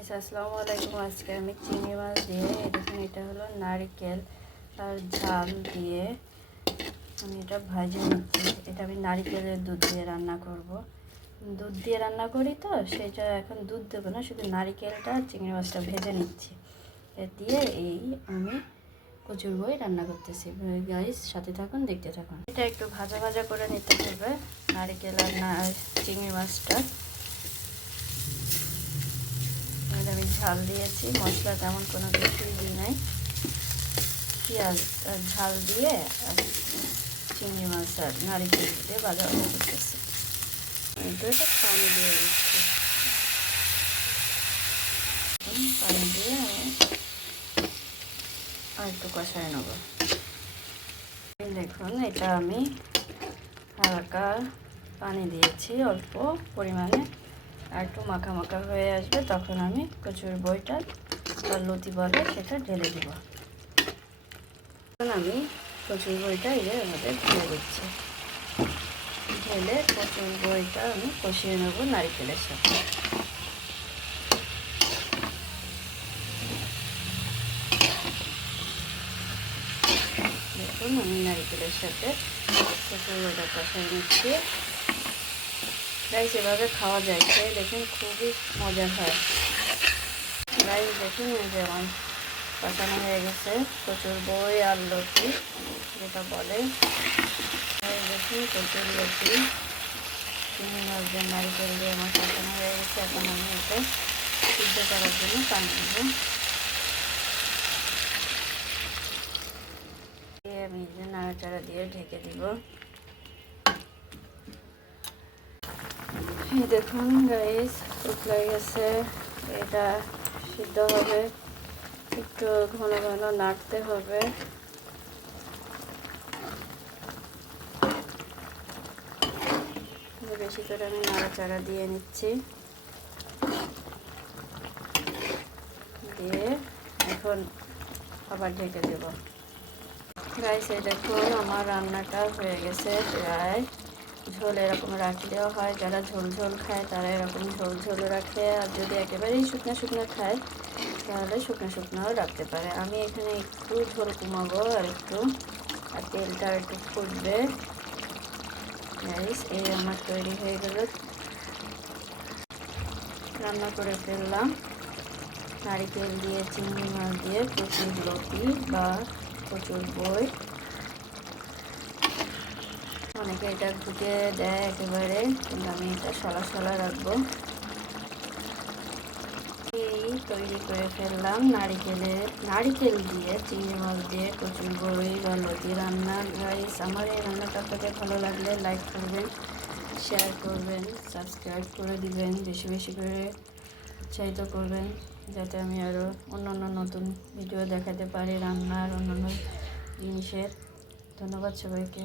আসসালামু আলাইকুম। আজকে আমি চিংড়ি মাছ দিয়ে দেখুন, এটা হলো নারকেল আর ঝাল দিয়ে আমি এটা ভাজে নিচ্ছি। এটা আমি নারকেলের দুধ দিয়ে রান্না করব। দুধ দিয়ে রান্না করি তো সেটা এখন দুধ দেবো না, শুধু নারকেলটা চিংড়ি মাছটা ভেজে নিচ্ছি। এ দিয়ে আমি কচুর বই রান্না করতেছি। গাইস সাথে থাকুন, দেখতে থাকুন। এটা একটু ভাজা ভাজা করে নিতে হবে নারকেল আর চিংড়ি মাছটা। আমি ঝাল দিয়েছি, মশলা তেমন কোনো কিছুই দিই নাই। পেঁয়াজ আর ঝাল দিয়ে আর চিংড়ি মাছ আর নারকেল দিয়ে ভাজা ভাজা করতেছি। এটা পানি দিয়ে দিচ্ছি। পানি দিয়ে আর একটু কষায় নেব। দেখুন, এটা আমি হালকা পানি দিয়েছি অল্প পরিমাণে। আর একটু মাখা মাখা হয়ে আসবে তখন আমি কচুর বইটা বা লতি বলে সেটা ঢেলে দিব। এখন আমি কচুর বইটা এভাবে ঢেলে দিচ্ছি। ঢেলে কচুর বইটা আমি কষিয়ে নেব নারকেলের সাথে। দেখুন, আমি নারকেলের সাথে কচুর বইটা কষিয়ে নিচ্ছি। রাইস এভাবে খাওয়া যায়, খেয়ে দেখুন খুবই মজা হয়। রাইস দেখুন যেমন কষানো হয়ে গেছে কচুর বই আর লতি যেটা বলে। দেখুন কচুর লতি চিংড়ি মাছ দিয়ে নারকেল দিয়ে আমার কষানো হয়ে গেছে। এখন আমি এটা সিদ্ধ করার জন্য পানি দেব। আমি নাড়াচাড়া দিয়ে ঢেকে দিব। এই দেখুন রাইস কুক হয়ে গেছে। এটা সিদ্ধ হবে, একটু ঘন ঘন নাড়তে হবে। বেশি করে আমি নাড়াচাড়া দিয়ে নিচ্ছি। দিয়ে এখন আবার ঢেকে দেব। গাইস এই দেখুন আমার রান্নাটা হয়ে গেছে প্রায়। ঝোল এরকম রাখলেও হয়, যারা ঝোল ঝোল খায় তারা এরকম ঝোল ঝোল রাখে। আর যদি একেবারেই শুকনো শুকনো খায় তাহলে শুকনো শুকনোও রাখতে পারে। আমি এখানে একটু ঝোল কমাবো আর তেলটা একটু ফুটবে। গাইস এই আমার তৈরি হয়ে গেল, রান্না করে ফেললাম নারকেল দিয়ে চিংড়ি মাছ দিয়ে কচুর লতি বা কচুর বই। অনেকে এটা ঘুটে দেয় একেবারে, কিন্তু আমি এটা সলা সলা রাখবো। এই তৈরি করে ফেললাম নারকেল দিয়ে চিংড়ি মাছ দিয়ে কচুর বই বা লতি রান্না। গাইস আমার এই রান্নাটা আপনাদের ভালো লাগলে লাইক করবেন, শেয়ার করবেন, সাবস্ক্রাইব করে দিবেন, বেশি বেশি করে উৎসাহিত করবেন যাতে আমি আরও অন্যান্য নতুন ভিডিও দেখাতে পারি রান্নার অন্যান্য জিনিসের। ধন্যবাদ সবাইকে।